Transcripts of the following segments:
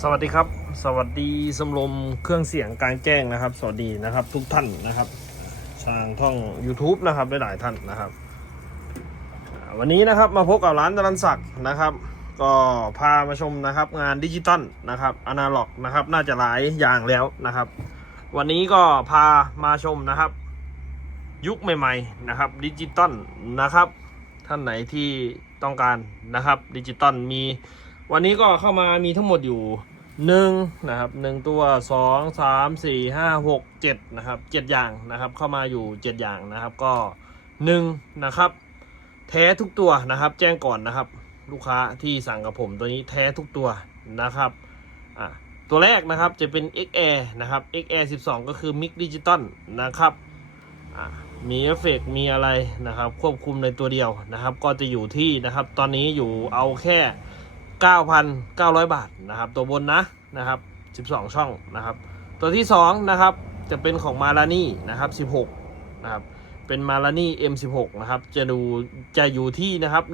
สวัสดีครับ สวัสดีสมรมเครื่องเสียงกลางแจ้งนะครับ สวัสดีนะครับทุกท่านนะครับทางท่อง YouTube นะครับหลายๆท่านนะครับ วันนี้นะครับมาพบกับร้านจรันศักดิ์นะครับ ก็พามาชมนะครับงานดิจิตอลนะครับอนาล็อกนะครับน่าจะหลายอย่างแล้วนะครับ วันนี้ก็พามาชมนะครับ ยุคใหม่ ๆนะครับดิจิตอลนะครับ ท่านไหนที่ต้องการนะครับดิจิตอลมี วันนี้ก็เข้ามามีทั้งหมดอยู่หนึ่งนะครับหนึ่งตัวสองสามสี่ห้าหกเจ็ดนะครับเจ็ดอย่างนะครับ เข้ามาอยู่เจ็ดอย่างนะครับ ก็หนึ่งนะครับ แท้ทุกตัวนะครับ แจ้งก่อนนะครับ ลูกค้าที่สั่งกับผมตัวนี้แท้ทุกตัวนะครับอะตัวแรกนะครับจะเป็น XAir นะครับ XAir 12 ก็คือ Mix Digital นะครับอะมีเอฟเฟกต์มีอะไรนะครับ ควบคุมในตัวเดียวนะครับ ก็จะอยู่ที่นะครับ ตอนนี้อยู่เอาแค่ 9,900 บาทนะครับ ตัวบนนะนะครับ 12 ช่องนะครับ ตัวที่2นะครับจะเป็นของมาลานี่นะครับ 16 นะครับ เป็นมาลานี่ M16 นะครับ จะดูจะอยู่ที่นะครับ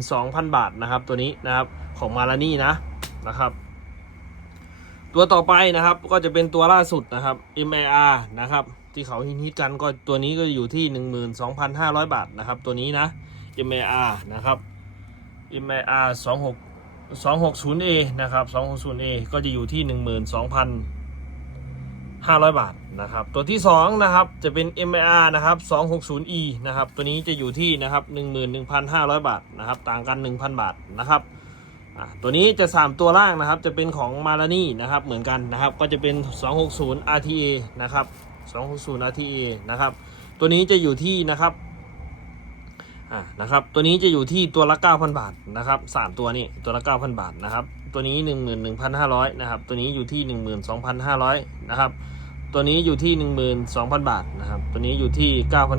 12,000 บาทนะครับ ตัวนี้นะครับของมาลานี่นะนะครับ ตัวต่อไปนะครับก็จะเป็นตัวล่าสุดนะครับ MIR นะครับที่เขาฮิตกันก็ตัวนี้ก็อยู่ที่ 12,500 บาทนะครับ ตัวนี้นะ MIR นะครับ MIR 26 260A นะครับ 260A ก็จะอยู่ที่ 12,500 บาทนะครับ ตัวที่ 2 นะครับจะเป็น MIR นะครับ 260E นะครับ ตัวนี้จะอยู่ที่นะครับ 11,500 บาทนะครับ ต่างกัน 1,000 บาทนะครับตัวนี้จะ 3 ตัวล่างนะครับ จะเป็นของมา r a นี่นะครับ เหมือนกันนะครับ ก็จะเป็น 260 RTA นะครับ 260 RTA นะครับ ตัวนี้จะอยู่ที่นะครับ อ่านะครับตัวนี้จะอยู่ที่ตัวละ9,000 บาทนะครับสามตัวนี้ตัวละ9,000 บาทนะครับตัวนี้ 11,500นะครับตัวนี้อยู่ที่ 12,500นะครับตัวนี้อยู่ที่ 12,000 บาทนะครับตัวนี้อยู่ที่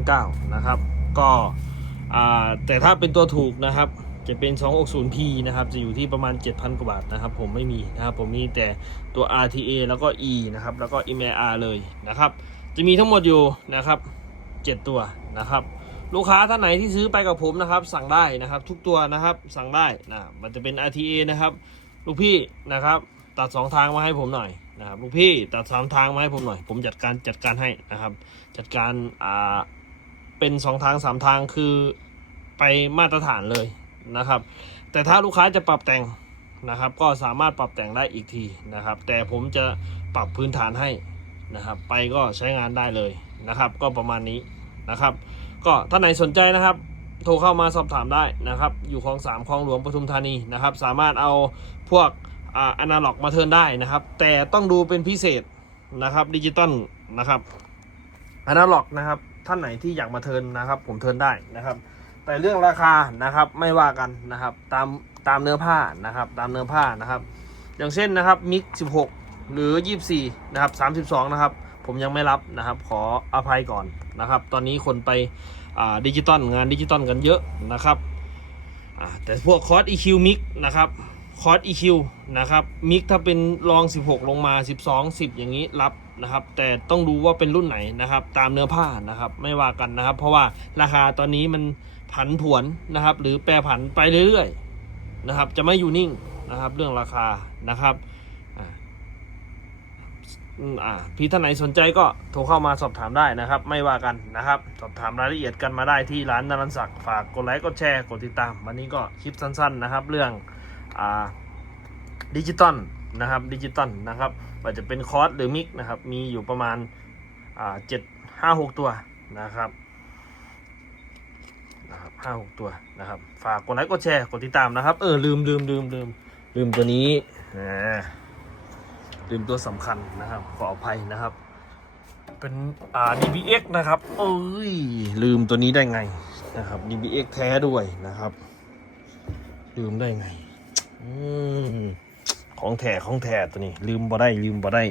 9,900นะครับก็อ่าแต่ถ้าเป็นตัวถูกนะครับจะเป็น 260P นะครับจะอยู่ที่ประมาณ 7,000 กว่าบาทนะครับผมไม่มีนะครับผมมีแต่ตัว RTA แล้วก็ E นะครับแล้วก็ MR เลยนะครับจะมีทั้งหมดอยู่นะครับ 7 ตัวนะครับ ลูกค้าท่านไหนที่ซื้อไปกับผมนะครับ สั่งได้นะครับ ทุกตัวนะครับสั่งได้นะมันจะเป็น RTA นะครับ ลูกพี่นะครับ ตัดสองทางมาให้ผมหน่อยนะครับ ลูกพี่ตัดสามทางมาให้ผมหน่อย ผมจัดการจัดการให้นะครับ จัดการอ่าเป็นสองทางสามทางคือไปมาตรฐานเลยนะครับ แต่ถ้าลูกค้าจะปรับแต่งนะครับ ก็สามารถปรับแต่งได้อีกทีนะครับ แต่ผมจะปรับพื้นฐานให้นะครับ ไปก็ใช้งานได้เลยนะครับ ก็ประมาณนี้นะครับ ก็ท่านไหนสนใจนะครับ โทรเข้ามาสอบถามได้นะครับ อยู่คลองสามคลองหลวงปทุมธานีนะครับ สามารถเอาพวกอ่าอนาล็อกมาเทิร์นได้นะครับ แต่ต้องดูเป็นพิเศษนะครับดิจิตอลนะครับอนาล็อกนะครับ ท่านไหนที่อยากมาเทิร์นนะครับ ผมเทิร์นได้นะครับ แต่เรื่องราคานะครับไม่ว่ากันนะครับ ตามตามเนื้อผ้านะครับ ตามเนื้อผ้านะครับ อย่างเช่นนะครับมิก16 หรือ 24 นะครับ 32 นะครับ ผมยังไม่รับนะครับ ขออภัยก่อนนะครับ ตอนนี้คนไปดิจิตอลงานดิจิตอลกันเยอะนะครับแต่พวกคอร์ส EQ มิกนะครับคอร์ส EQ นะครับมิกถ้าเป็นรอง 16 ลงมา 12 10 อย่างนี้รับนะครับ แต่ต้องดูว่าเป็นรุ่นไหนนะครับ ตามเนื้อผ้านะครับ ไม่ว่ากันนะครับ เพราะว่าราคาตอนนี้มันผันผวนนะครับ หรือแปรผันไปเรื่อยๆนะครับ จะไม่อยู่นิ่งนะครับ เรื่องราคานะครับ อืมอ่าพี่ท่านไหนสนใจก็โทรเข้ามาสอบถามได้นะครับ ไม่ว่ากันนะครับ สอบถามรายละเอียดกันมาได้ที่ร้านนรันศักดิ์ฝากกดไลค์กดแชร์กดติดตาม วันนี้ก็คลิปสั้นๆนะครับ เรื่องอ่าดิจิตอลนะครับดิจิตอลนะครับว่าจะเป็นคอร์สหรือมิกนะครับ มีอยู่ประมาณอ่าเจ็ดห้าหกตัวนะครับนะครับห้าหกตัวนะครับ ฝากกดไลค์กดแชร์กดติดตามนะครับ เออลืมลืมลืมลืมลืมตัวนี้อ่า ลืมตัวสำคัญนะครับ ขออภัยนะครับ เป็นอ่า DBX นะครับ เอ้ย ลืมตัวนี้ได้ไงนะครับ DBX แท้ด้วยนะครับ ลืมได้ไงอของแท้ของแท้ตัวนี้ ลืมบ่ได้ลืมบ่ได้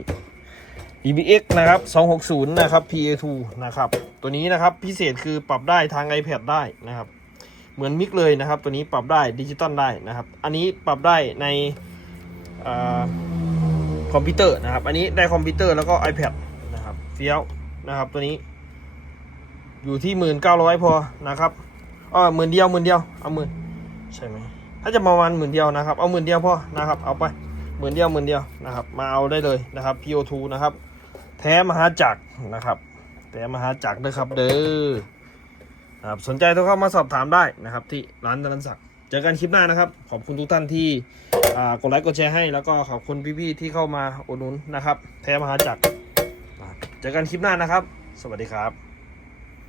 DBX นะครับ 260 นะครับ PA2 นะครับ ตัวนี้นะครับพิเศษคือปรับได้ทาง iPad ได้นะครับ เหมือนมิกเลยนะครับ ตัวนี้ปรับได้ดิจิตอลได้นะครับ อันนี้ปรับได้ในอ่า คอมพิวเตอร์นะครับ อันนี้ได้คอมพิวเตอร์แล้วก็ iPad นะครับเฟี้ยวนะครับ ตัวนี้อยู่ที่หมื่นเก้าร้อยพอนะครับเออหมื่นเดียวหมื่นเดียวเอาหมื่นใช่ไหมถ้าจะประมาณหมื่นเดียวนะครับ เอาหมื่นเดียวพอนะครับ เอาไปหมื่นเดียวหมื่นเดียวนะครับ มาเอาได้เลยนะครับ PO2 นะครับ แท้มหาจักรนะครับ แท้มหาจักรนะครับเด้อนะครับสนใจโทรเข้ามาสอบถามได้นะครับ ที่ร้านตนันศักดิ์ เจอกันคลิปหน้านะครับ ขอบคุณทุกท่านที่กดไลค์กดแชร์ให้ แล้วก็ขอบคุณพี่ๆที่เข้ามาอุดหนุนนะครับ แท้มหาจักรนะครับเจอกันคลิปหน้านะครับ สวัสดีครับ